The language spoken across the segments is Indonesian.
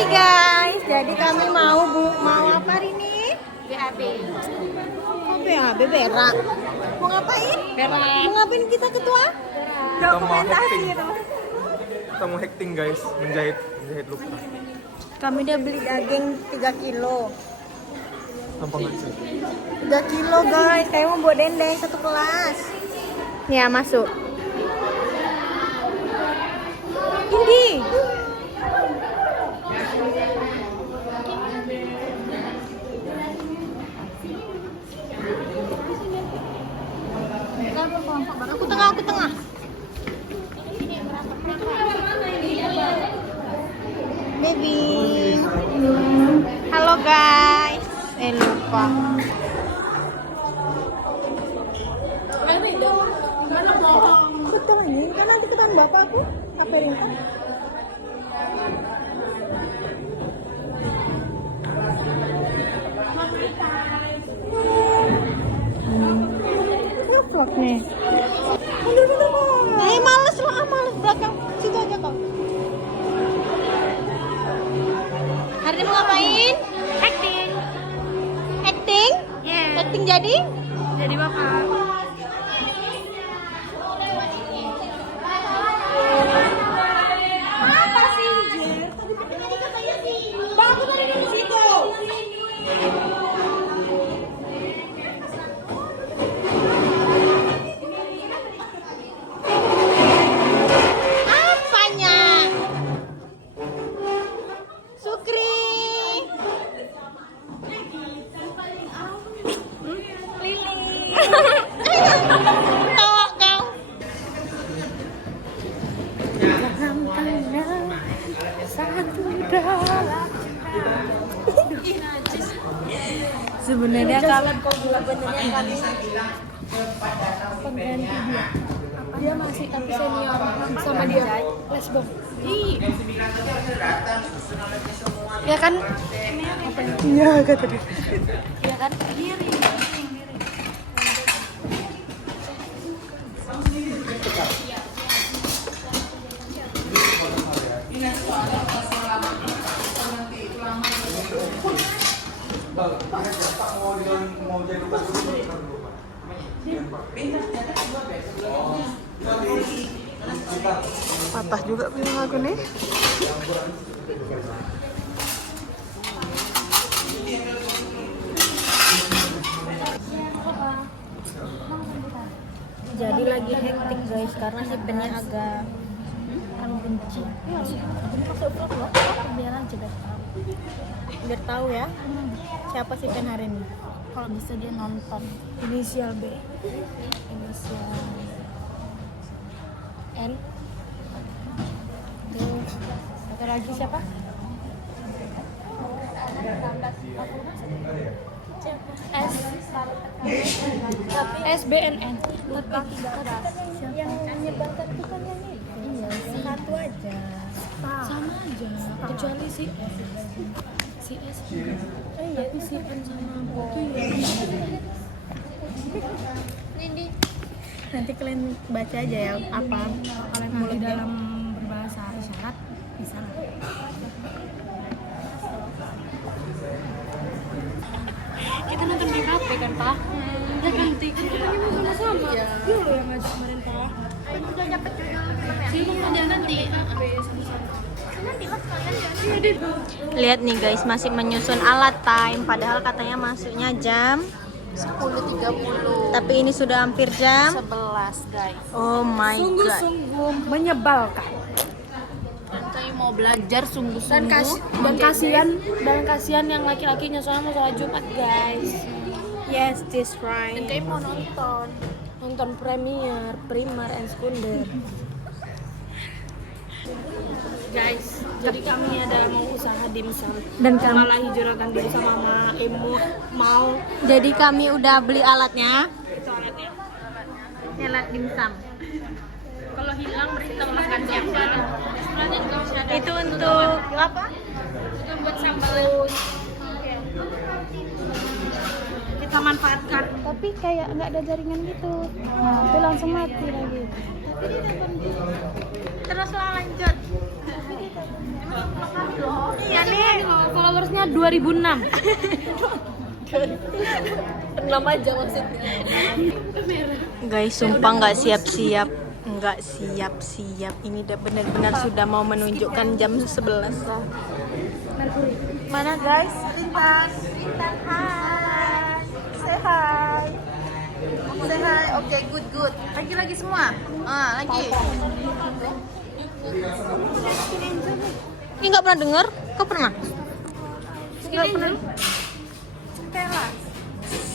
Hai guys, jadi kami mau apa hari ini? BAB. Oh, BAB berak. Mau ngapain? Berak. Mau ngapain kita ketua? Dokumentasi itu. Kita mau hacking guys, menjahit luka. Kami udah beli daging 3 kilo. Gampang aja. 3 kilo guys, kayak mau buat dendeng satu kelas. Ya masuk. Ini. Aku tengah. Baby. Halo guys. Lupa. Betul ini, kan nanti ketemu bapakku. Apa ini? Vlog nih. Males belakang. Situ aja kok. Hari ini mau ngapain? Acting. Acting? Yeah. Acting jadi? Jadi bapak. Apa sih, Jer? Tadi katanya sih. Bang, aku tadi di situ. Apanya? Sukri. Lili. Ketawa kau. Sebenarnya kami Pengganti dia masih tapi senior sama dia lesbok. ya kan? Iya kata dia. Ya kan? Diri. Patah juga punya aku nih. Jadi lagi hektik guys karena si pennya agak benci. Biar aja deh. Biar tahu ya siapa si pen hari ini. Kalau bisa dia nonton. Inisial B. Inisial N. Tuh. Satu lagi siapa? S SBNN. Tapi Yang menyebalkan itu kan yang ini. Iya, satu aja. sama aja. Kecuali si S. Tapi si N sama Boki. Nanti kalian baca aja ya apa Kalian nanti dalam berbahasa isyarat bisa lah. Kita nonton di kafe kan Pak? Ya ganti kan kita mau sama-sama. Iya loh yang ngajak kemarin Pak. udah dapat Sibuk aja nanti. Lihat nih guys, masih menyusun alat time padahal katanya masuknya jam 10.30. tapi ini sudah hampir jam 11 guys. oh my god. Sungguh menyebalkan. Saya mau belajar sungguh-sungguh dan kasihan yang laki-lakinya soalnya mau sholat Jumat guys. Yes, this right. Dan kayak mau nonton premier, primer, and sekunder. Guys, jadi kami ada mau usaha dimsum Dan kami- malah hijratan dimsum sama Emu mau Jadi kami udah beli alatnya. itu alatnya. Ini alat dimsum. Kalau hilang beritahu makan siapa. Sebenarnya juga masih ada. Itu untuk apa? Itu buat sambal. Kita manfaatkan. Tapi kayak nggak ada jaringan gitu. Nah, itu langsung mati lagi. Terus lah lanjut. Iya nih. followersnya 2006. 6 aja maksudnya. Guys, sumpah nggak siap-siap. Nggak siap-siap. Ini udah benar-benar sudah mau menunjukkan jam 11. Mana guys? Intan, hai. Say hi. Say hi. Oke, good. Lagi semua. Lagi. Ini nggak pernah dengar? Kau pernah? Nggak pernah.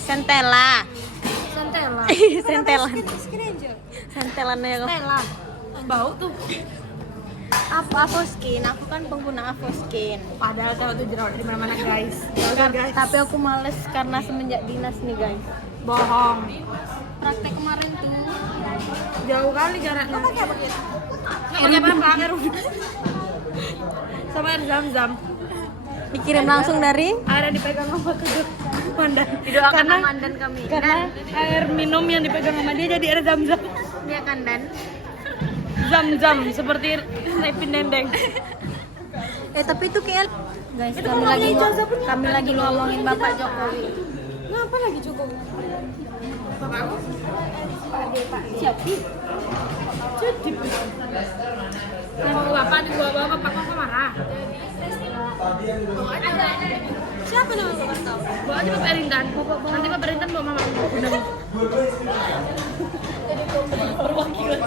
Sentela. Sentelannya kok. Stella. Bau tuh. Avoskin, aku kan pengguna Avoskin. Padahal tahu tuh jerawat di mana-mana guys. Tapi aku males karena semenjak dinas nih guys. Bohong. Praktek kemarin tuh. Jauh kali jaraknya. Pakai apa gitu? Nggak pakai apa-apa. Sama air zam-zam. Dikirim langsung dari Air yang dipegang sama kedua mandan. didoakan mandan kami. Karena air minum yang dipegang sama dia jadi air zam-zam. Dia kan dan. Zam-zam seperti Repin Dendeng. Tapi itu kayak guys, kami lagi ngomongin Bapak Jokowi. Ngapa lagi cukup? Bapakmu? Pak Siapa? Jadi. Kalau bapak dibawa bapak kok marah? Siapa nama bapak tahu? Bawa aja Bapak Erintan. Nanti Bapak Erintan bawa mama.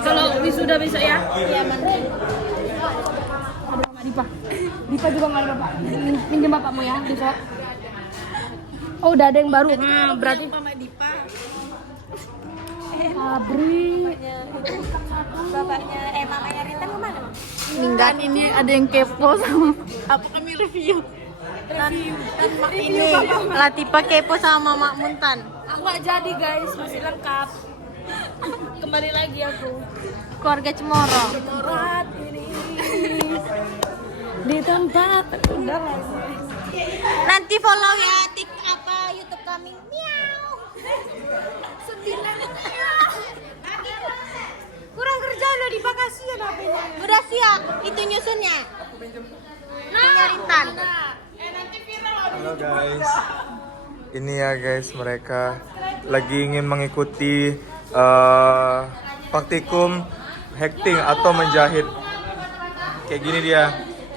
Kalau wisuda besok ya? Iya, mantan. Dipa. Dipa juga nggak ada bapak. Minjem bapakmu ya besok. Oh udah ada yang baru. Berarti. Mama Dipa. Fabri. Bapaknya mamanya Rintan kemana, Mam? Minggat ini ada yang kepo sama Apa kami review? Ini Latifa kepo sama Mama Muntan. aku nggak jadi guys, masih lengkap. Kembali lagi aku. Keluarga Cemoro. Berat ini di tempat udah Nanti follow ya YouTube kami. Miau. 9. kurang kerja udah dipakasian HP-nya. Udah siap, itu nyusunnya. Punya Rintan. Halo guys. Ini ya guys, mereka lagi ingin mengikuti praktikum hekting atau menjahit. Kayak gini dia.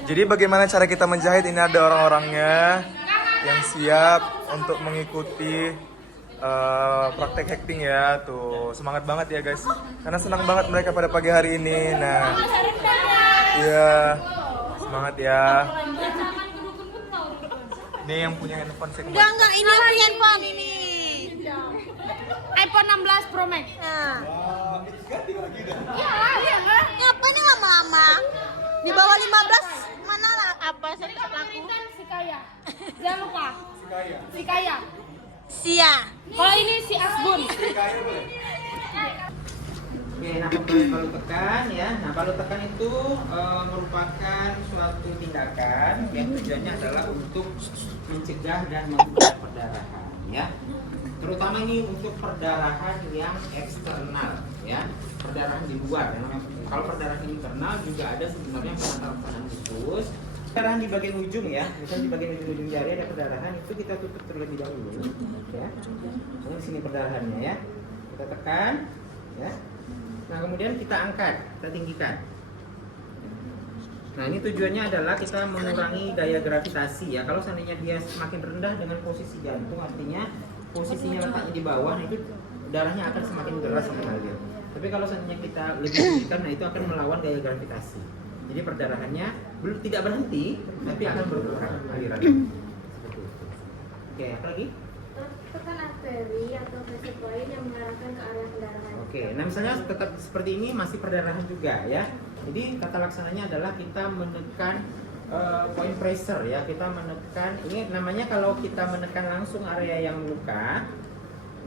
Jadi bagaimana cara kita menjahit? Ini ada orang-orangnya yang siap untuk mengikuti praktek hekting ya. Tuh, semangat banget ya guys. Karena senang banget mereka pada pagi hari ini. Nah, iya, semangat ya. Ini yang punya handphone saya kembali. Enggak, ini yang punya handphone ini. iPhone 16 Pro Max. Nah. Iya, ngapain yang lama-lama? Di bawah 15 mana lah apa satu laku? Si Kaya. Jangan lupa. Si Kaya. Sia. Kalau ini si Asbun. Oke, nah palu tekan ya. Nah palu tekan itu merupakan suatu tindakan yang tujuannya adalah untuk mencegah dan mengurangi perdarahan ya. Terutama ini untuk perdarahan yang eksternal ya, perdarahan di luar. Kalau perdarahan internal juga ada sebenarnya penanganan khusus. Perdarahan di bagian ujung ya, misalnya di bagian ujung jari ada perdarahan, itu kita tutup terlebih dahulu ya. Ini sini perdarahannya ya, kita tekan ya. Nah kemudian kita angkat, kita tinggikan. Nah ini tujuannya adalah kita mengurangi gaya gravitasi ya. Kalau seandainya dia semakin rendah dengan posisi jantung, artinya posisinya letaknya di bawah, itu darahnya akan semakin deras mengalir. Tapi kalau seandainya kita lebih tinggikan, nah itu akan melawan gaya gravitasi. Jadi perdarahannya tidak berhenti, tapi akan berkurang alirannya. Oke, apa lagi? Tekan arteri atau vessel point yang mengarahkan ke area perdarahan. Oke, nah misalnya tetap seperti ini masih perdarahan juga ya. Jadi tata laksananya adalah kita menekan point pressure ya. Kita menekan, ini namanya kalau kita menekan langsung area yang luka.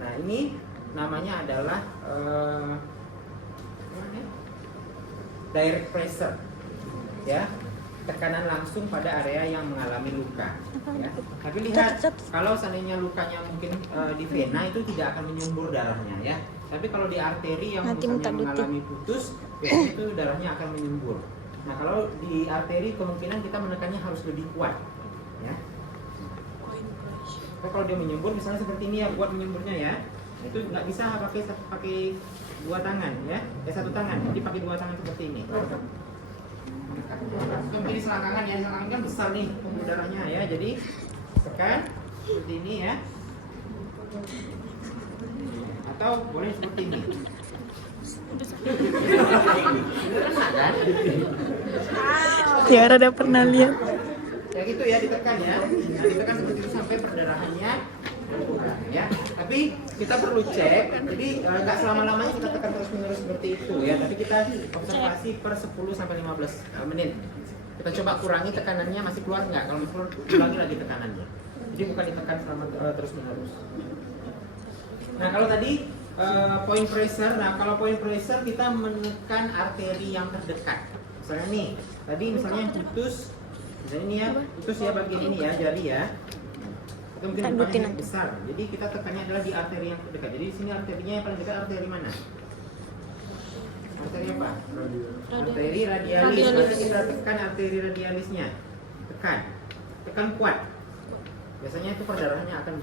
Nah ini namanya adalah direct pressure ya. Tekanan langsung pada area yang mengalami luka ya. Tapi lihat, kalau seandainya lukanya mungkin di vena itu tidak akan menyumbur darahnya ya. Tapi kalau di arteri yang misalnya mengalami putus, biasanya itu darahnya akan menyumbur. Nah kalau di arteri kemungkinan kita menekannya harus lebih kuat ya. Tapi kalau dia menyembur misalnya seperti ini ya, buat menyemburnya ya, itu nggak bisa pakai dua tangan ya, satu tangan, jadi pakai dua tangan seperti ini. Itu menjadi selangkangan ya, selangkangan kan besar nih pembuluh darahnya ya, jadi tekan seperti ini ya, atau boleh seperti ini. Kan? Tiara udah pernah lihat. Ya gitu ya, ditekan ya. Nah, ditekan seperti itu sampai perdarahannya berkurang ya. Tapi kita perlu cek, jadi nggak selama-lamanya kita tekan terus-menerus seperti itu ya. Tapi kita observasi per 10 sampai 15 menit. Kita coba kurangi tekanannya, masih keluar nggak? Kalau masih keluar, ulangi lagi tekanannya. Jadi bukan ditekan selama terus-menerus. Nah kalau tadi point pressure, nah kalau point pressure kita menekan arteri yang terdekat. Misalnya nih, tadi misalnya yang putus, misalnya ini ya, putus ya bagian ini ya, jari ya. Itu mungkin lukanya besar. Jadi kita tekannya adalah di arteri yang terdekat. Jadi di sini arterinya yang paling dekat arteri mana? Arteri apa? Arteri radialis. Nanti kita tekan arteri radialisnya. Tekan kuat. Biasanya itu perdarahannya akan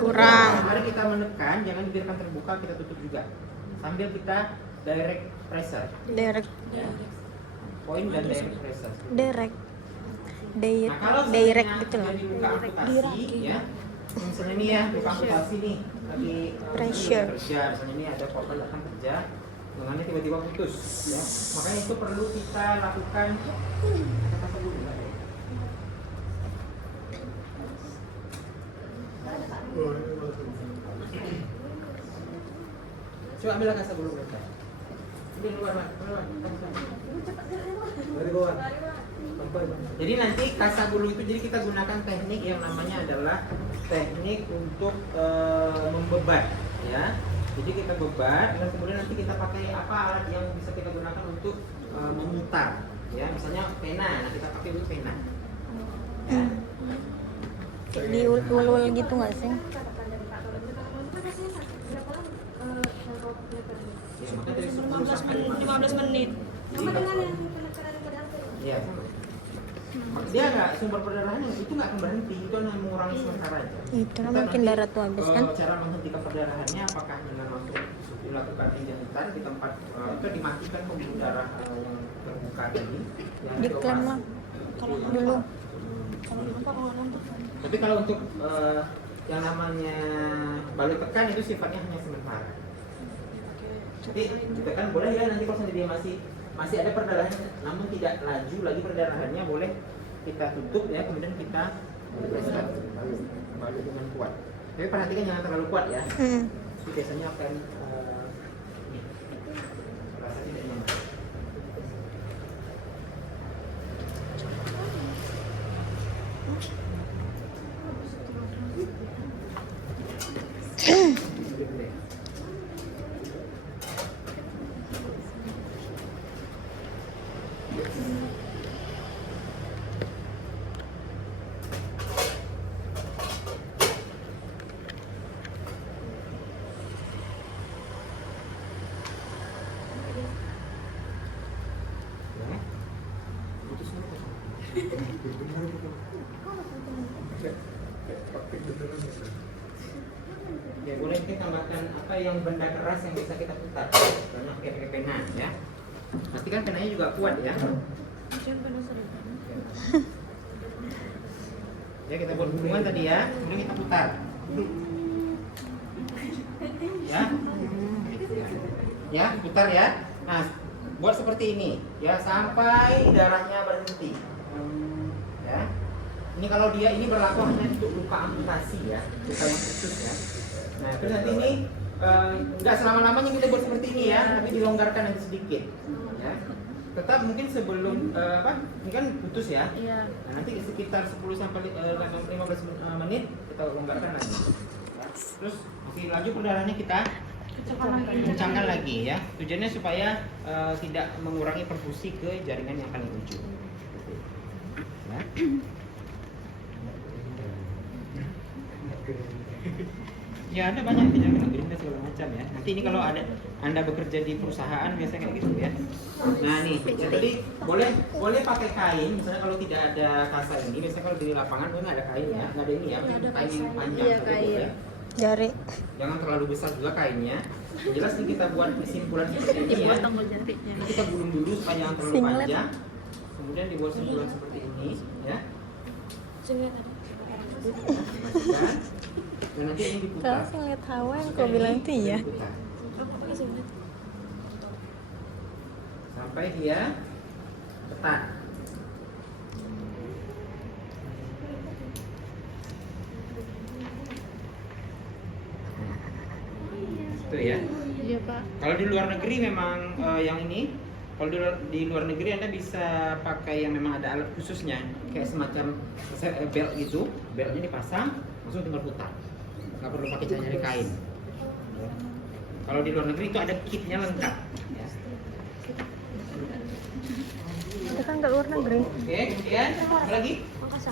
Kurang. Mari kita menekan, jangan dibiarkan terbuka, kita tutup juga. Sambil kita direct pressure. Point dan direct pressure. Direct Nah, kalau direct misalnya gitu loh. jadi luka amputasi ya. Misalnya ini ya, luka amputasi nih lagi Pressure. kerja, misalnya ini ada korban datang kerja, lengannya tiba-tiba putus ya. Makanya itu perlu kita lakukan coba ambil kasa dulu mereka. Ini luar, keluar. Jadi nanti kasa bulu itu jadi kita gunakan teknik yang namanya adalah teknik untuk membebat ya. Jadi kita bebat dan kemudian nanti kita pakai apa alat yang bisa kita gunakan untuk memutar ya. Misalnya pena, nah kita pakai dulu pena. Ya. Diulul gitu nggak sih? Ya, maka dari 10 sampai 15 menit. Sama dengan yang penekanan pada arteri. Iya. Dia nggak sumber perdarahannya itu nggak akan berhenti, itu hanya mengurangi sementara aja. Itu Kita mungkin nanti, darah tuh habis kan? Cara menghentikan perdarahannya apakah dengan langsung dilakukan injection di tempat atau dimatikan pembuluh darah yang terbuka ini? Yang Diklaim lah dulu. Tapi kalau untuk yang namanya balik tekan itu sifatnya hanya sementara. Jadi ditekan boleh ya, nanti kalau dia masih ada perdarahan namun tidak laju lagi perdarahannya, boleh kita tutup ya, kemudian kita pressure kembali dengan kuat. Tapi perhatikan jangan terlalu kuat ya. Itu biasanya akan rasa tidak nyaman. Ya boleh kita tambahkan apa yang benda keras yang bisa kita putar, banyak pakai pena ya. Pastikan penanya juga kuat ya. Ya kita buat hubungan tadi ya, kemudian kita putar. Ya, ya putar ya. Nah buat seperti ini ya sampai darahnya berhenti. Ya. Ini kalau dia ini berlaku hanya untuk luka amputasi ya, luka yang putus ya. Nah terus nanti ini nggak selama-lamanya kita buat seperti ini ya, tapi dilonggarkan nanti sedikit. Ya. Tetap mungkin sebelum ini kan putus ya. Iya. Nah, nanti sekitar 10 sampai 15 menit kita longgarkan lagi. Ya. Terus masih laju perdarahannya kita kencangkan lagi ya. Tujuannya supaya tidak mengurangi perfusi ke jaringan yang paling ujung. Ya. Ya ada banyak pinjam negeri dan segala macam ya. Nanti ini kalau ada Anda bekerja di perusahaan biasanya kayak gitu ya. Nah nih, ya, tadi boleh pakai kain. Misalnya kalau tidak ada kasa ini, biasanya kalau di lapangan kan ada kain ya, nggak ada ini ya, kain yang panjang. Iya, tapi kain. boleh. Jari. Jangan terlalu besar juga kainnya. Yang jelas nih kita buat kesimpulan seperti ini ya. Ini kita gulung dulu supaya jangan terlalu Singlet. panjang. Kemudian dibuat simpulan seperti ini ya. Masukkan. Dan nanti ini Kalau diputar. sih ngeliat hawa yang kau bilang itu ya. Diputar. Sampai dia ketat. Itu ya. Iya Pak. Kalau di luar negeri memang yang ini, kalau di luar negeri Anda bisa pakai yang memang ada alat khususnya, kayak semacam belt gitu, beltnya dipasang, langsung tinggal putar, nggak perlu pakai cari kain. Ya. Kalau di luar negeri itu ada kitnya lengkap. Ya. Itu kan nggak luar negeri. Oke, kemudian apa lagi?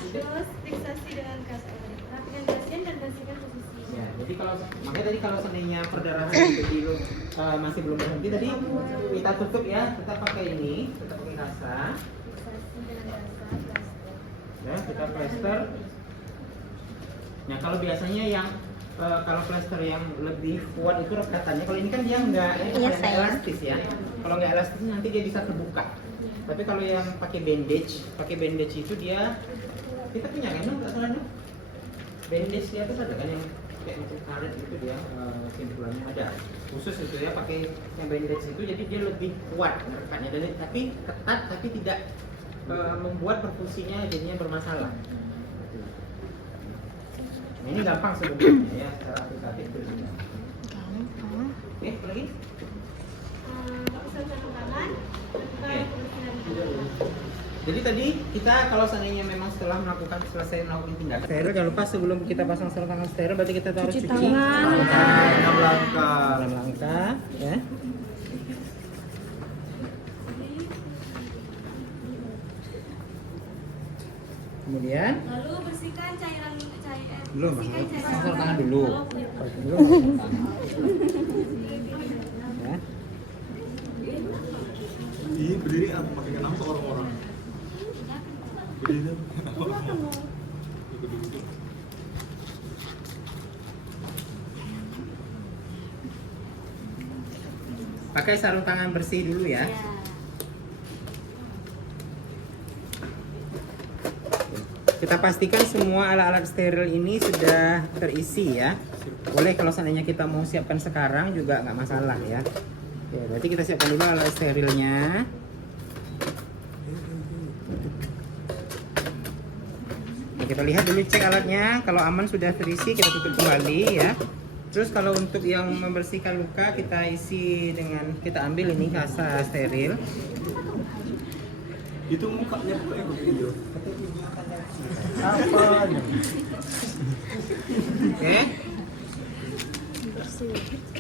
Terus fiksasi dengan kas. Rapikan gasnya dan bersihkan posisi. Ya, jadi makanya tadi kalau seandainya perdarahan itu masih belum berhenti tadi kita tutup ya, kita pakai ini, kita pakai kasa. Fiksasi dengan kasa. Ya, kita plester. Nah, kalau biasanya yang kalau plester yang lebih kuat itu rekatannya. Kalau ini kan dia nggak Iya, sayang. elastis ya. Kalau nggak elastis nanti dia bisa terbuka. Tapi kalau yang pakai bandage itu dia kita punya kan nggak salah no? Bandage di atas ada kan yang kayak macam karet itu dia simpulannya ada khusus itu ya, pakai yang bandage itu jadi dia lebih kuat rekatnya dan tapi ketat tapi tidak membuat perfusinya jadinya bermasalah. Nah, ini gampang sebenarnya ya secara aplikatif itu. Gampang. Oke, apa lagi? Lapisan sarung tangan. Oke. Jadi tadi kita kalau seandainya memang selesai melakukan tindakan steril, jangan lupa sebelum kita pasang sarung tangan steril berarti kita harus cuci tangan. Dalam langkah. dalam langkah ya. Kemudian Lalu bersihkan cairan belum bersihkan pasang sarung tangan dulu. Dulu pasang sarung tangan. Ya. Ih, berdiri apa pakai kenapa orang-orang? Berdiri kenapa orang-orang? Duduk-duduk. Pakai sarung tangan bersih dulu ya. Kita pastikan semua alat-alat steril ini sudah terisi ya. Boleh kalau seandainya kita mau siapkan sekarang juga nggak masalah ya. Ya, berarti kita siapkan dulu alat sterilnya. Nah, kita lihat dulu cek alatnya. Kalau aman sudah terisi kita tutup kembali ya. Terus kalau untuk yang membersihkan luka kita isi dengan kita ambil ini kasa steril. Itu mukanya kayak begitu. Apa? Oke.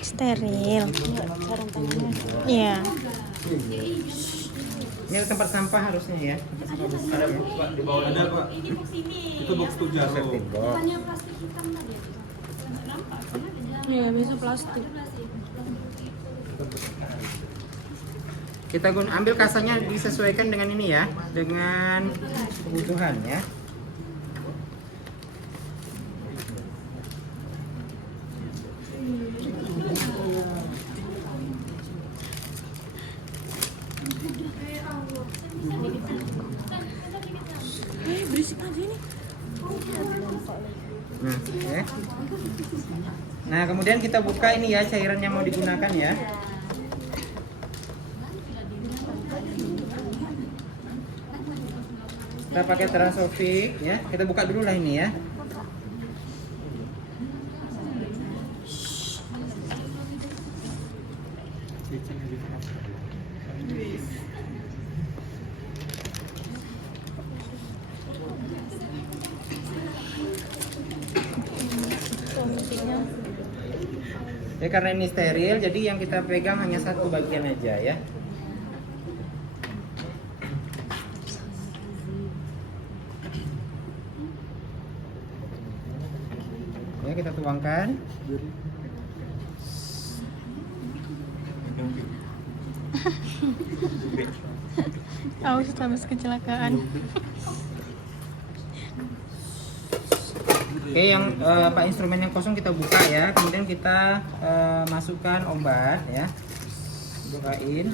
Steril. Iya. Ini tempat sampah harusnya ya. Ada Pak, di bawah ada Pak. Itu box 7 Safety box. Iya, bisa plastik. Kita ambil kasanya disesuaikan dengan ini ya, dengan kebutuhan ya. Berisik aja nih. Nah, oke. Nah, kemudian kita buka ini ya cairan yang mau digunakan ya. Kita pakai Transofik ya. Kita buka dulu lah ini ya. Ya karena ini steril, jadi yang kita pegang hanya satu bagian aja ya. Ya, kita tuangkan. Awas habis kecelakaan. Oke, yang Pak instrumen yang kosong kita buka ya. Kemudian kita masukkan obat ya. Bukain.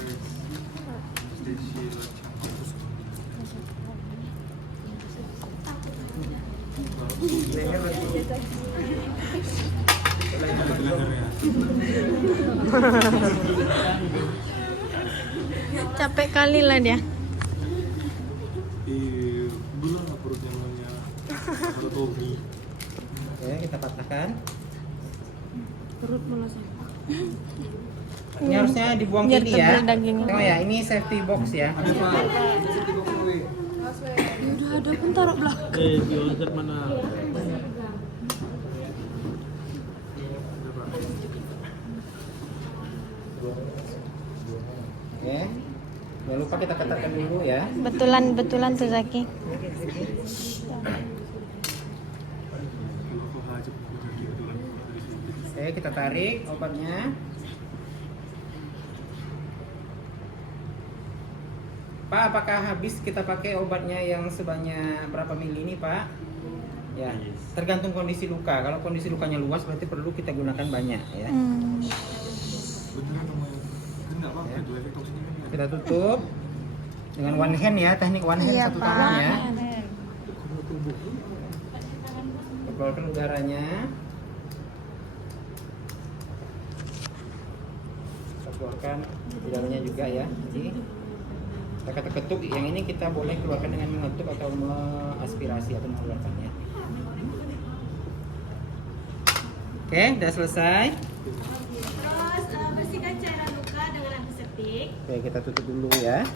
Capek kali lah dia. Oke, kita patahkan. Perut mulasnya. Ini harusnya dibuang Biar kiri ya. tebal dagingnya. Tengok ya, ini safety box ya. Udah ada pun taruh belakang. Oke. Jangan lupa kita ketatkan dulu ya. Betulan tuh Zaki. Oke, kita tarik obatnya. Pak, apakah habis kita pakai obatnya yang sebanyak berapa mili ini, Pak? Ya, tergantung kondisi luka. Kalau kondisi lukanya luas berarti perlu kita gunakan banyak ya. Kita tutup dengan one hand ya, teknik one hand Iya, satu Pak. tangan ya. Keluarkan udaranya. Kita keluarkan udaranya juga ya. Jadi kita ketuk, yang ini kita boleh keluarkan dengan mengetuk atau mengaspirasi atau mengeluarkannya. Oke, udah selesai. Terus bersihkan cairan luka dengan antiseptik. Oke, kita tutup dulu ya.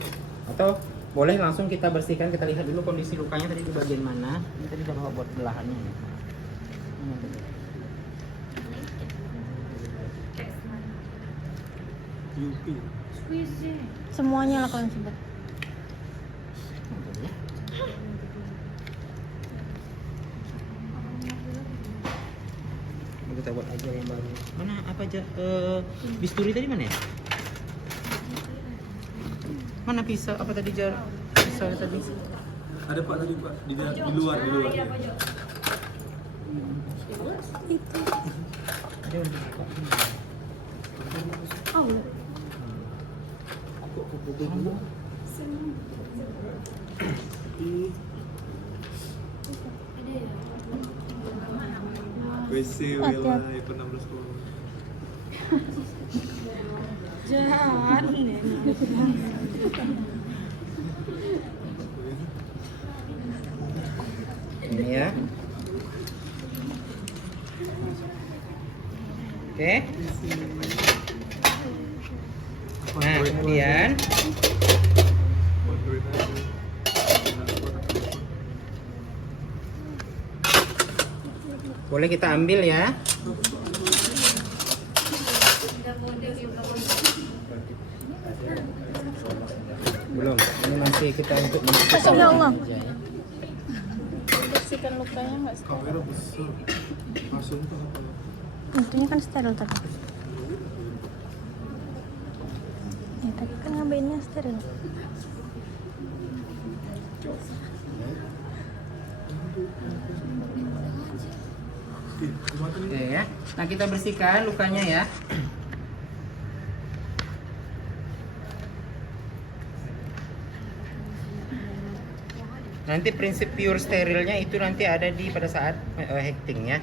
Atau boleh langsung kita bersihkan, kita lihat dulu kondisi lukanya tadi di bagian mana. Ini tadi udah bawa buat belahannya ya. Semuanya lah kalian sebut. Kita buat aja yang baru. Mana apa aja? Bisturi tadi mana ya? Mana pisau? Apa tadi jar? Pisau tadi? Ada Pak tadi Pak di luar. Ada yang dibuka. WC wilayah 16 Jahat. Ini ya. Oke. Nah, kemudian boleh kita ambil ya. Belum. Ini masih kita untuk Ya Allah. aja ya. Bersihkan lukanya nggak sih? kamera besar. Langsung tuh apa? Ini kan steril tadi. Ya tadi kan ngambilnya steril. Oke ya. Nah, kita bersihkan lukanya ya. Nanti prinsip pure sterilnya itu nanti ada di pada saat hecting ya.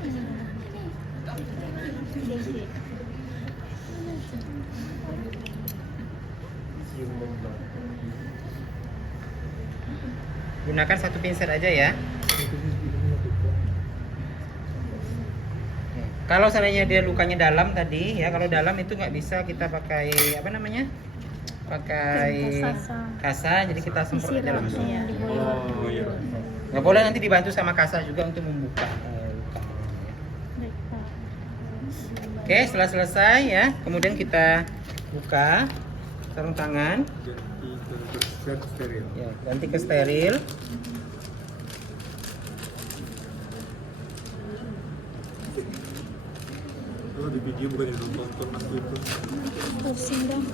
Gunakan satu pinset aja ya. Kalau seandainya dia lukanya dalam tadi ya, kalau dalam itu nggak bisa kita pakai apa namanya? Pakai kasa, jadi kita semprot aja langsung. Iya, diboyong. Oh iya. Nggak boleh, nanti dibantu sama kasa juga untuk membuka luka. Baik, Pak. Oke, setelah selesai ya, kemudian kita buka sarung tangan, Jadi steril. ya, ganti ke steril. atau di video bukan yang nonton aku itu. Pusing dong.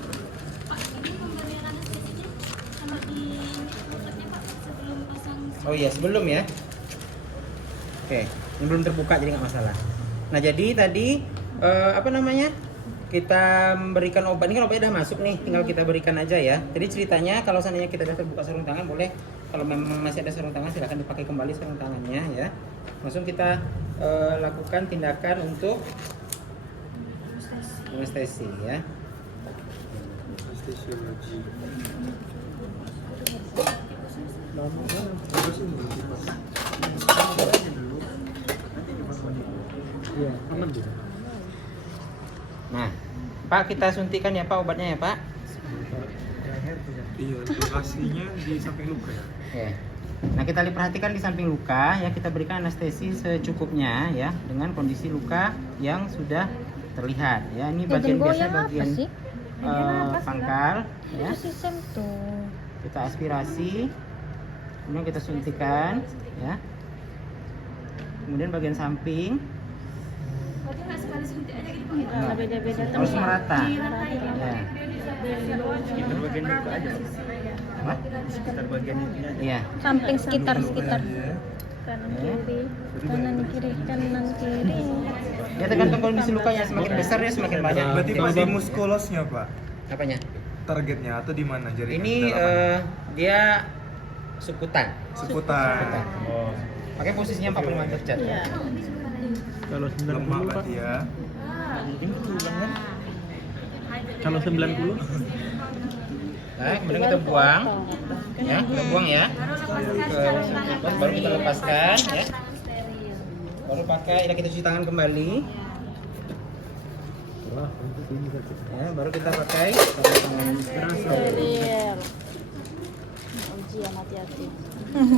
Oh iya, sebelum ya. Oke, ini belum terbuka jadi nggak masalah. Nah jadi tadi apa namanya? Kita memberikan obat, ini kan obatnya udah masuk nih, tinggal kita berikan aja ya. Jadi ceritanya kalau seandainya kita sudah terbuka sarung tangan boleh, kalau memang masih ada sarung tangan silahkan dipakai kembali sarung tangannya ya. Langsung kita lakukan tindakan untuk anestesi ya. Anestesiologi. Iya, aman juga. Nah, Pak kita suntikan ya Pak obatnya ya Pak. Iya, lokasinya di samping luka ya. Oke. Nah kita perhatikan di samping luka ya, kita berikan anestesi secukupnya ya dengan kondisi luka yang sudah terlihat ya. Ini bagian biasa bagian pangkal ya. Sistem tuh. Kita aspirasi, kemudian kita suntikan ya. Kemudian bagian samping Beda-beda harus merata ya. Sekitar bagian luka aja. Apa? Sekitar bagian ini aja. Iya. Samping sekitar Kanan kiri, kanan kiri. Ya tergantung kondisi lukanya, semakin besar ya semakin banyak. Berarti Pak di muskulosnya Pak Apanya? targetnya atau di mana jaringan? Ini dia seputan. seputar. Oh, Pakai posisinya 45 derajat. kalau 90 Pak ya. Kalau 90 Nah, kemudian kita buang. Ya, kita buang ya. Baru kita lepaskan ya. Baru pakai, ya kita cuci tangan kembali. Ya, baru kita pakai tangan Steril. Ujian hati-hati.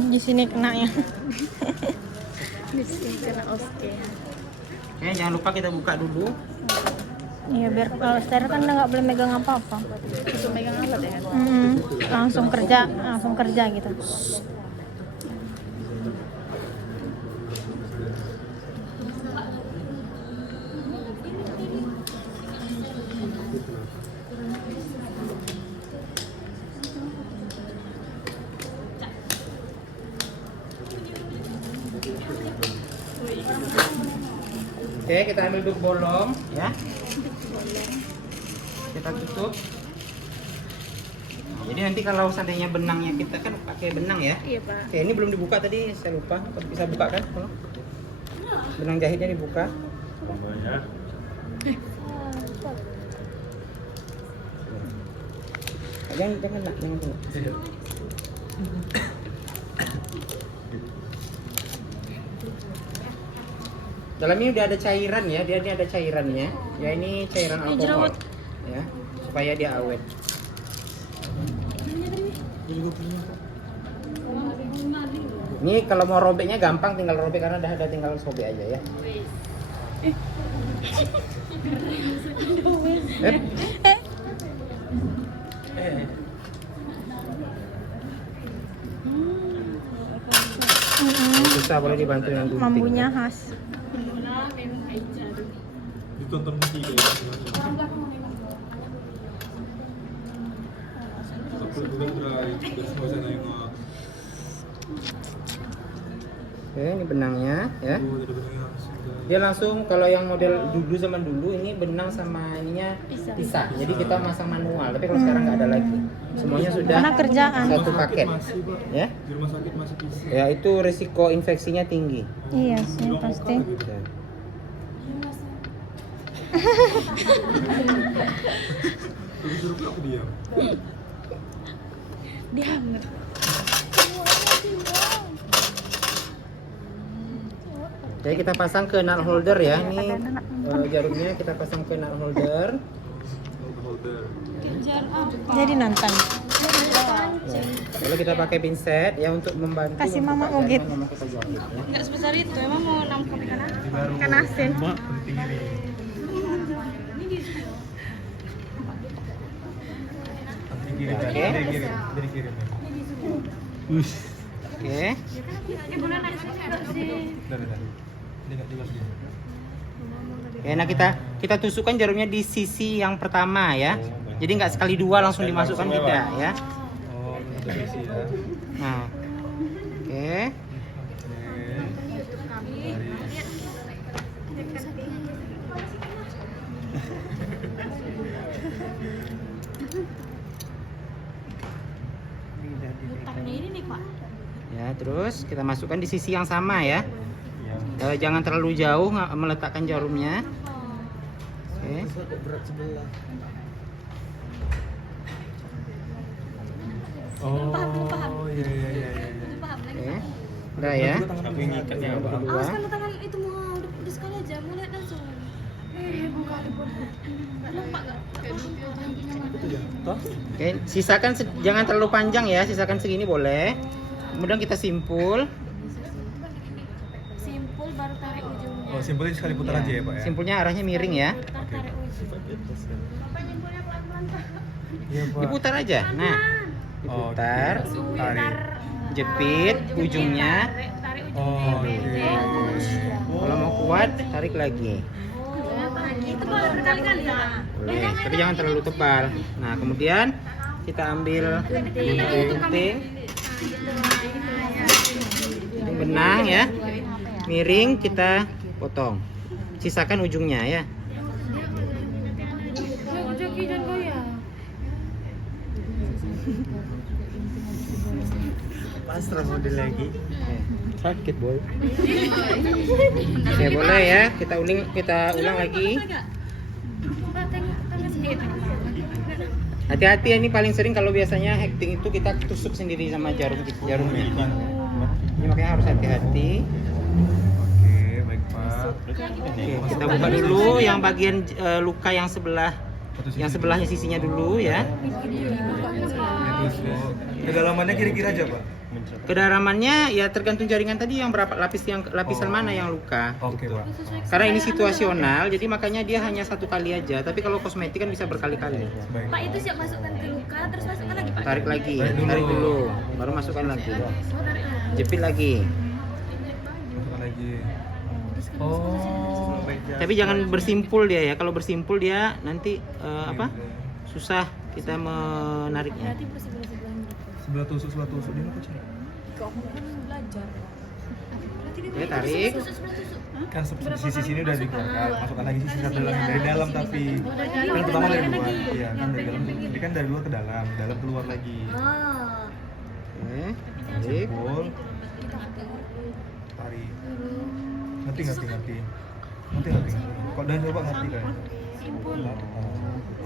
Di sini kena ya. Di sini kena oke. Oke, jangan lupa kita buka dulu. Iya biar kalau steril kan nggak boleh megang apa-apa. Itu megang alat ya. Langsung kerja gitu. Oke, kita ambil duk bolong ya. Kita tutup. Nah, jadi nanti kalau seandainya benangnya kita kan pakai benang ya. Iya, Pak. Oke, ini belum dibuka tadi, saya lupa. Bisa buka kan? Tolong. Benang jahitnya dibuka. Banyak. Jangan nak, jangan dulu. Dalam ini udah ada cairan ya, dia ini ada cairannya. Ya ini cairan alkohol. Ya, supaya dia awet. Ini kalau mau robeknya gampang, tinggal robek karena udah ada, tinggal sobek aja ya. Susah, boleh dibantu dengan gunting. Mambunya khas. Ditonton musik ya. Aku juga udah nengok. Oke, ini benangnya ya. Dia langsung, kalau yang model dulu zaman dulu ini benang sama ininya pisah. Jadi kita masang manual, tapi kalau sekarang nggak ada lagi. Semuanya sudah Karena kerjaan. satu paket. Masih Pak. Ya. Di rumah sakit masih bisa. Ya, itu risiko infeksinya tinggi. Iya sih pasti. Ya. Terus suruh aku diam. Diam. Jadi kita pasang ke nut holder ya. Ini jarumnya kita pasang ke nut holder. Holder. Jadi nonton. Lalu kita pakai pinset ya untuk membantu. Kasih mama membuka ugit. jarum yang mau kita jahit, ya. Nggak sebesar itu, emang mau nampung ikan apa? Ikan asin. Mak, penting ini. Penting kirim kan? Oke. Dari kirim. Oke. Dari tadi. Ini nggak jelas dia. Ya, nah kita tusukkan jarumnya di sisi yang pertama ya. Jadi nggak sekali dua langsung dimasukkan, tidak ya. Oh, satu sisi ya. Nah, oke. Mutarnya ini nih Pak. Ya, terus kita masukkan di sisi yang sama ya. Jangan terlalu jauh meletakkan jarumnya. Oke. Oh, iya iya iya. Oke. Udah ya. Tapi ngikatnya apa? Kedua. Awas kalau tangan itu mau udah sekali aja, mau lihat langsung. Buka. Nampak nggak? Oke, sisakan jangan terlalu panjang ya, sisakan segini boleh. Kemudian kita simpul. Simpul baru tarik ujungnya. Oh, simpelnya sekali putar aja ya, Pak ya. Simpulnya arahnya miring ya. Tarik ujung. Iya, Pak. Diputar aja. Nah, diputar, Tarik. jepit ujungnya. Tarik Oh, ujungnya. oke. Kalau mau kuat, tarik lagi. Itu boleh berkali-kali ya. Boleh, tapi jangan terlalu tebal. Nah, kemudian kita ambil gunting, benang ya, miring kita potong. Sisakan ujungnya ya. Joki dan goyang. Pasrah model lagi. Sakit boy. Oke, boleh ya. Kita ulang lagi. Hati-hati, ini paling sering kalau biasanya hekting itu kita tusuk sendiri sama jarumnya. Ini makanya harus hati-hati. Oke, baik, Pak. Oke, kita buka dulu yang bagian luka yang sebelahnya sisinya dulu ya. Kedalamannya kira-kira aja, Pak. Kedalamannya ya tergantung jaringan tadi yang berapa lapisan mana yang luka. Oke, Pak. Karena ini situasional, jadi makanya dia hanya satu kali aja. Tapi kalau kosmetik kan bisa berkali-kali. Baik. Pak itu siap masukkan ke luka, terus masukkan lagi Pak. Tarik lagi, Tarik tarik dulu. dulu, baru masukkan lagi. Oh, tarik lagi. Jepit lagi. Masukkan lagi. Oh, baik. Tapi jangan bersimpul dia ya. Kalau bersimpul dia nanti susah kita menariknya. Berarti bersih-bersih Sebelah tusuk dia apa cara? belajar. Oke, tarik. Kan sisi sini udah dikeluarkan, masukkan lagi sisi satu lagi dari dalam tapi kan pertama dari luar, iya kan dari dalam, ini kan dari luar ke dalam keluar lagi. Oke, tarik. Simpul, tarik. Ngerti. Kok udah coba ngerti kan? Simpul.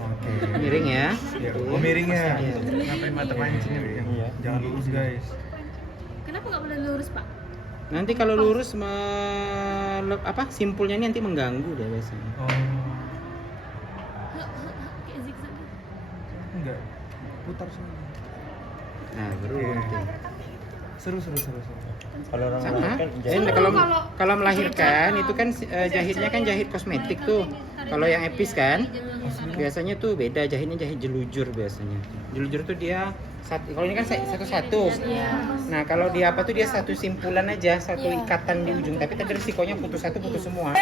Oke. Miring ya. Ya, miringnya. Iya. Ngapain mata mancing ini? Iya. Jangan lurus guys. Kenapa nggak boleh lurus Pak? Nanti kalau lurus simpulnya ini nanti mengganggu deh biasanya. Oh, Kayak zigzag. enggak. Putar sini. Nah, baru nanti. Seru. Kalau orang Sama. melahirkan Jadi kalau melahirkan itu kan jahitnya kan jahit kosmetik tuh. Kalau yang epis kan biasanya tuh beda, jahitnya jahit jelujur biasanya. Jelujur tuh dia kalau ini kan satu-satu. Nah, kalau dia apa tuh dia satu simpulan aja, satu ikatan di ujung. Tapi tadi risikonya putus satu putus semua.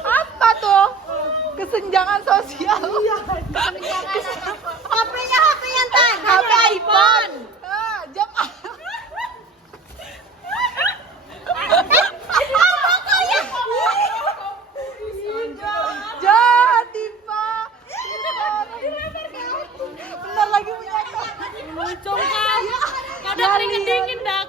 Apa tuh? Kesenjangan sosial. Iya. HP-nya entar. HP iPhone. Jam. Jadi, Pak. Bentar lagi punya. Lucu kan? Kau udah keringet dingin dah.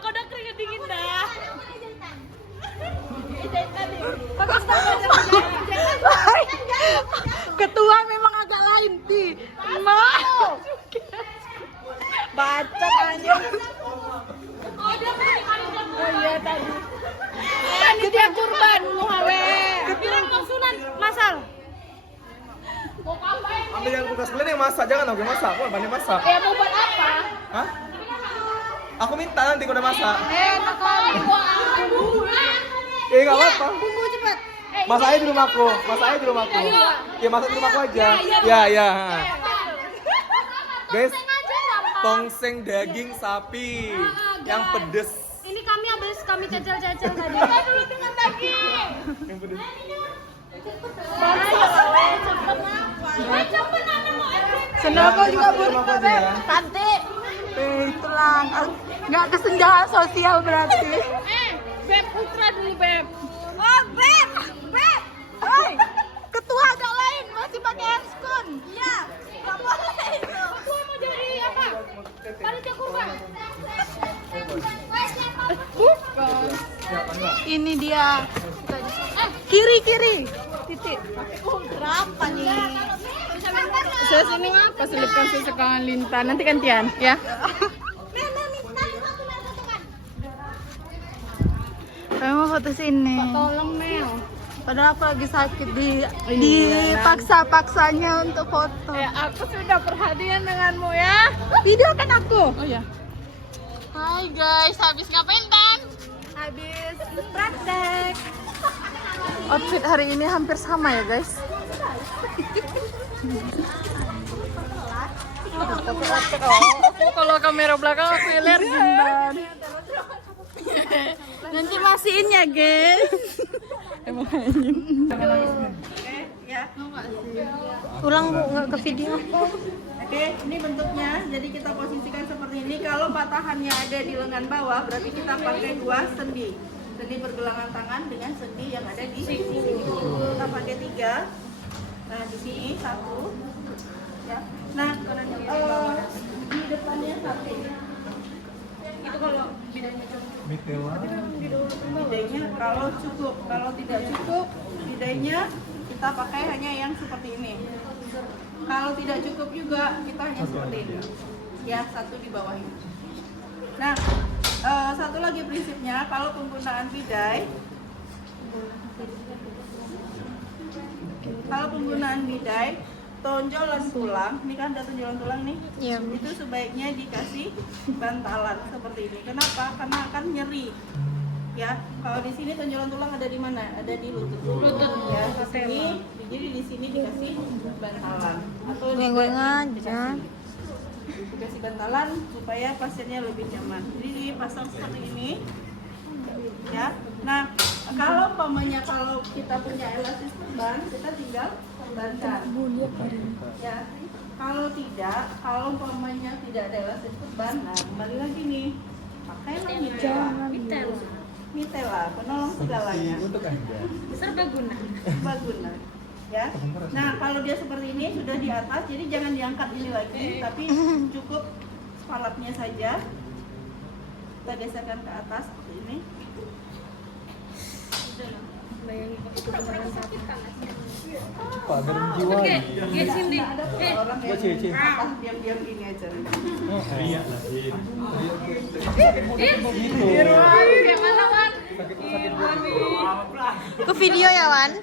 Ketua memang agak lain, Ti. Mau. Baca aja. Oh iya tadi. Jadi kurban muhawe. Bilang mau sunat masal. Ambil yang kulkas kalian yang masak, jangan aku masak. Kok banyak masak? Mau buat apa? Hah? Aku minta nanti kalau udah masak. Nakal. Enggak apa-apa. Tunggu cepet. Masaknya di rumahku. Ya masak di rumahku aja. Ya. Guys, tongseng daging sapi yang pedes. Ini kami cecil-cecil tadi. Dulu dengan daging. Yang pedes. Sendalku juga Di rumahku aja ya. cantik. Itulah nggak kesenjangan sosial berarti. Beb Putra dulu, Beb. Oh, Beb. Hei, ketua agak lain masih pakai handskun. Iya, nggak boleh itu. Ketua mau jadi apa? Panitia kurban. Ini dia. Kiri. Titik. Berapa nih? Saya sini ngapa selipkan sesekangan Linta? Nanti gantian ya. Kamu mau foto sini. Tolong Mel. Padahal aku lagi sakit dipaksa-paksanya untuk foto. Aku sudah perhatian denganmu ya. Videokan aku. Oh ya. Hai guys, habis ngapain Dan? Habis praktek. Outfit hari ini hampir sama ya guys. Kalau kamera belakang aku alergi. Nanti masihin ya guys. Ulang Bu, nggak ke video. Oke, ini bentuknya. Jadi kita posisikan seperti ini. Kalau patahannya ada di lengan bawah, berarti kita pakai 2 sendi. Sendi pergelangan tangan dengan sendi yang ada di sini. Kita pakai 3. Nah, di sini 1. Ya. Nah, di depannya 1. Itu kalau bidainya kalau cukup. Kalau tidak cukup, bidainya kita pakai hanya yang seperti ini. Kalau tidak cukup juga, kita hanya seperti ini. Ya, 1 di bawah ini. Nah, satu lagi prinsipnya, kalau penggunaan bidai, tonjolan tulang, ini kan ada tonjolan tulang nih, Iya. itu sebaiknya dikasih bantalan seperti ini. Kenapa? Karena akan nyeri. Ya, kalau di sini tonjolan tulang ada di mana? Ada di lutut. Ya, di sini, jadi di sini dikasih bantalan. Atau Gue aja. dikasih bantalan supaya pasiennya lebih nyaman. Jadi dipasang seperti ini. Ya. Nah, kalau kita punya elastis perban, kita tinggal perbankan. Ya. Kalau umpamanya tidak ada elastis perban, nah kembali lagi nih. Pakailah Mitela, penolong segalanya. Serbaguna. Serbaguna. Ya. Nah, kalau dia seperti ini sudah di atas, jadi jangan diangkat ini lagi, tapi cukup spalatnya saja. Kita geserkan ke atas seperti ini. Pak, garam jiwa. Sini. Orang yang atas diam-diam gini aja. Iya. Ke video ya Wan.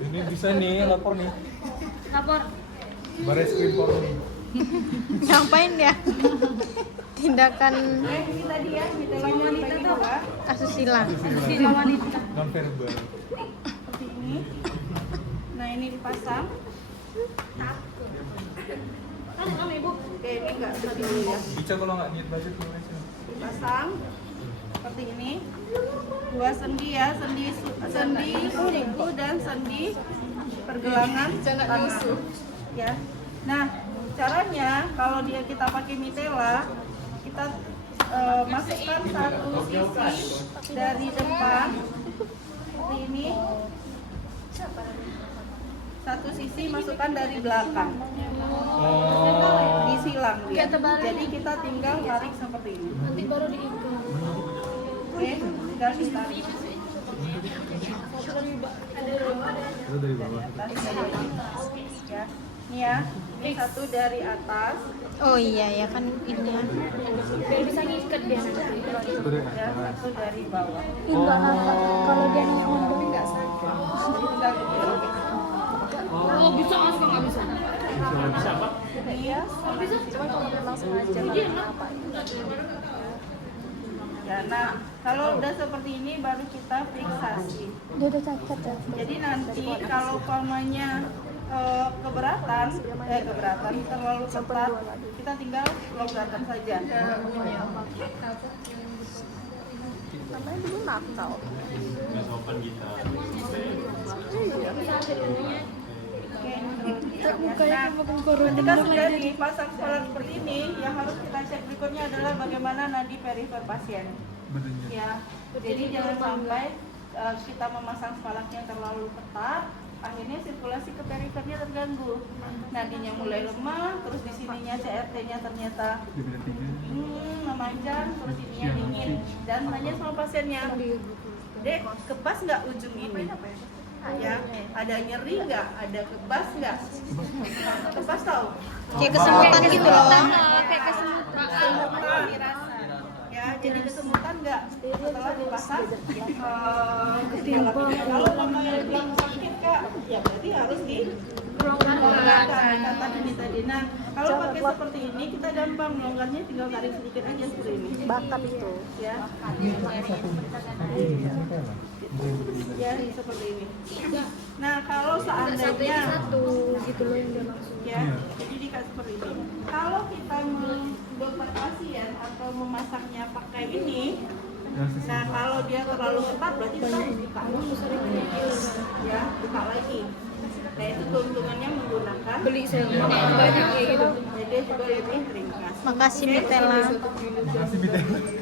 Ini bisa nih, lapor nih. Lapor. Baris krim Polri. Ngapain ya? Tindakan Ini tadi ya, mitelanya dibagi 2. asusila. Non verbal. Seperti ini. Nah, ini dipasang. Oke, ini enggak bisa dulu ya. Bisa kalau nggak niat budget Malaysia. Dipasang seperti ini. 2 sendi ya, sendi siku dan sendi pergelangan tangan. Ya. Nah, caranya kalau kita pakai mitela, kita masukkan satu sisi dari depan seperti ini. Satu sisi masukkan dari belakang. Disilang dia. Jadi kita tinggal tarik seperti ini. Nanti baru diikat. Oke, tinggal ditarik. Itu dari bawah. Ya. Ini ya. Ini satu dari atas. Oh iya ya kan ini ya. Biar bisa ngikat dia nanti. Itu dari Ya, atas. satu dari bawah. Enggak apa. Kalau dia ngomong enggak sakit. Jadi tinggal begini. Oh, bisa masuk nggak bisa? Ini ya. Cuma kalau memang sengaja nggak apa. Ya, nah kalau udah seperti ini baru kita fiksasi. Dia udah cacat ya. Jadi nanti kalau umpamanya keberatan terlalu ketat, kita tinggal longgarkan saja. Namanya dulu nakal. Ketika sudah dipasang spoiler seperti ini, yang harus kita cek berikutnya adalah bagaimana nadi perifer pasien. Ya, jadi jangan sampai kita memasang spalaknya terlalu ketat, akhirnya sirkulasi ke perifernya terganggu. Nadinya mulai lemah, terus di sininya CRT-nya ternyata memanjang, terus ininya dingin. Dan nanya sama pasiennya, Dek, kebas nggak ujung ini? Ya, ada nyeri nggak? Ada kebas nggak? Kebas tahu? Kayak kesemutan gitu loh. Kayak kesemutan. Ya, jadi kesemutan nggak setelah dipasang gejala ini. Kalau namanya bilang sakit Kak, ya berarti harus dilonggarkan kata ini tadi. Nah, kalau pakai seperti ini kita gampang melonggarnya, tinggal tarik sedikit aja seperti ini. Bakat itu. Ya. Ya, seperti ini. Nah, kalau seandainya gitu loh yang dia langsung. ya, jadi dikasih seperti ini. Kalau kita mendokter pasien atau memasaknya pakai ini, nah kalau dia terlalu ketat berarti kita harus buka, ya buka lagi. Nah itu keuntungannya menggunakan Beli banyak kayak gitu. jadi juga lebih ringkas. Makasih Mitela.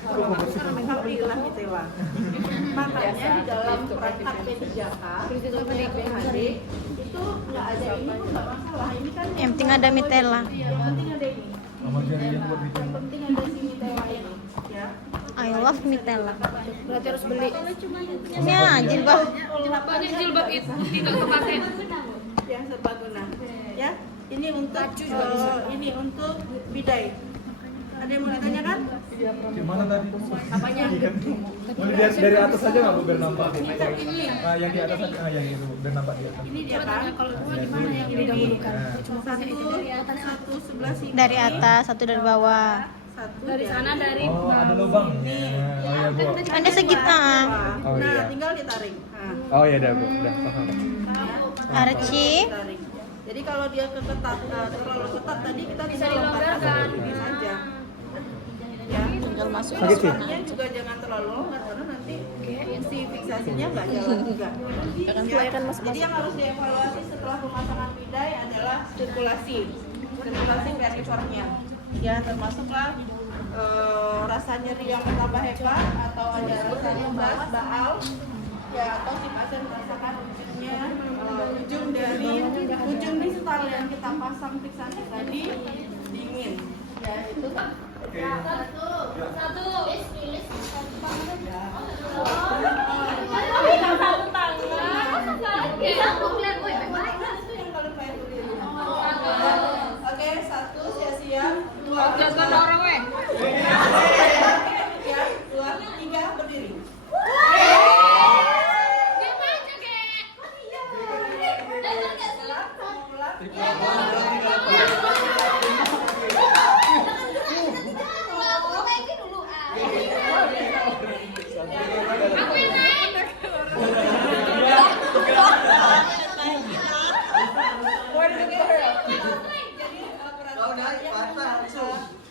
Alhamdulillah Mitela. Makanya di dalam perangkat P3K atau PHD itu nggak ada ini pun nggak masalah. Ini kan Yang penting ada Mitela. yang penting ada ini. Yang penting ada si Mitela ini, ya. I love Mitela. Berarti harus beli. Ya, jilbab. Banyak jilbab itu tidak kepake. Yang serbaguna, ya. Ini untuk ini untuk bidai. Ada yang mau ditanyakan? Gimana tadi? Apanya? Mau dilihat dari atas aja nggak Bu biar nampak? Nah, yang di atas aja, yang itu biar nampak di atas. Ini dia kan? Kalau dua di mana yang didahulukan? Satu sebelah sini. Dari atas, satu dari bawah. Satu Dari sana dari Oh, ada lubangnya. Oh ya Bu. Ada segitu. Oh Nah, iya. tinggal ditarik. Nah, Oh ya udah Bu, udah paham. Arci. ditarik. Jadi kalau dia keketat, terlalu ketat tadi kita bisa dilonggarkan. sedikit saja. Ya, Tinggal masuk. Sakit sih? Longgarnya juga jangan terlalu longgar karena nanti si fiksasinya nggak jalan juga. Ya, jadi yang harus dievaluasi setelah pemasangan bidai adalah sirkulasi perifernya. Ya, termasuklah rasa nyeri yang bertambah hebat atau ada rasa ngebas, baal, ya atau si pasien merasakan ujung dari ujung distal yang kita pasang fiksasi tadi dingin. Ya, itu Oke, satu siap-siap, dua, ya, dua, tiga, berdiri.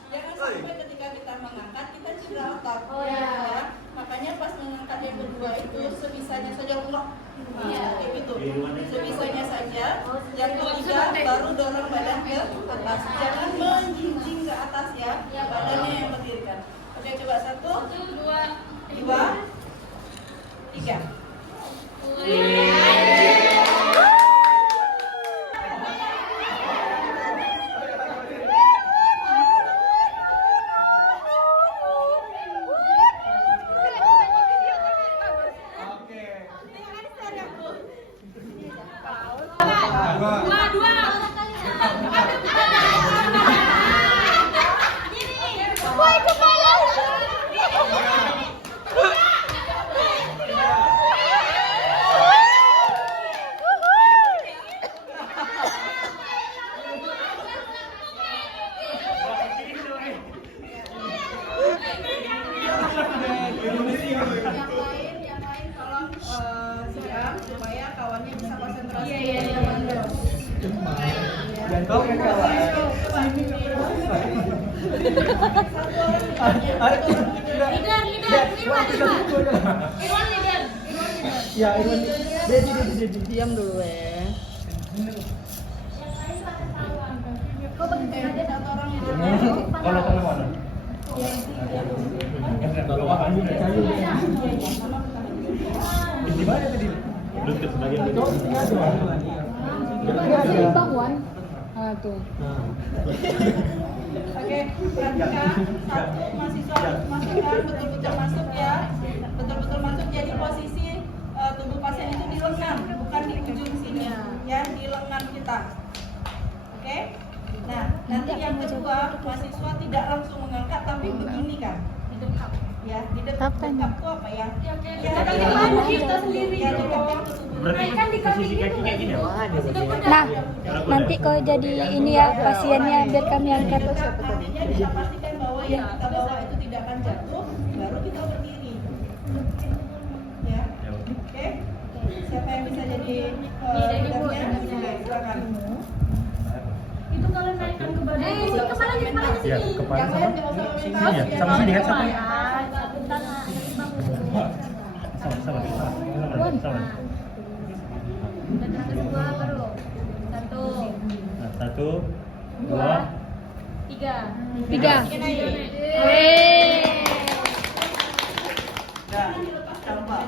Jangan sampai ketika kita mengangkat kita cedera otot. Ya. Makanya pas mengangkat yang kedua itu sebisanya saja enggak. Nah, kayak gitu. Sebisanya saja. Yang ketiga baru dorong badan ke atas. Jangan menjinjing ke atas ya. Badannya yang berdirikan. Oke, coba satu, dua, tiga. Kau yang kalah. Ya, Irwan. Dedi. Diam dulu ya. Kalau mana? Di mana tadi? Lutut bagian lutut. Tuh. Oke, perhatikan. Satu, mahasiswa pastikan betul-betul masuk ya. Betul-betul masuk, jadi posisi tubuh pasien itu di lengan, bukan di ujung sini ya, di lengan kita. Oke? Nah, nanti yang kedua, mahasiswa tidak langsung mengangkat tapi begini kan. Didekap. Ya, didekap tuh apa ya? Ya, kita sendiri ya, didekap ke tubuh. Kan di kaki kakinya gini. Nah, nanti kalau jadi ini ya pasiennya biar kami angkat. Kakinya kita pastikan bahwa yang kita bawa itu tidak akan jatuh, baru kita berdiri. Ya, oke. Siapa yang bisa jadi leadernya? Silakan. Itu kalau naikkan ke badan. Kepala di Ya, sini. kepala Yang lain nggak usah sini meminta. ya. Sama sini kan sama. Sama. Satu, dua, Tiga. Jangan dilepas kalau Pak.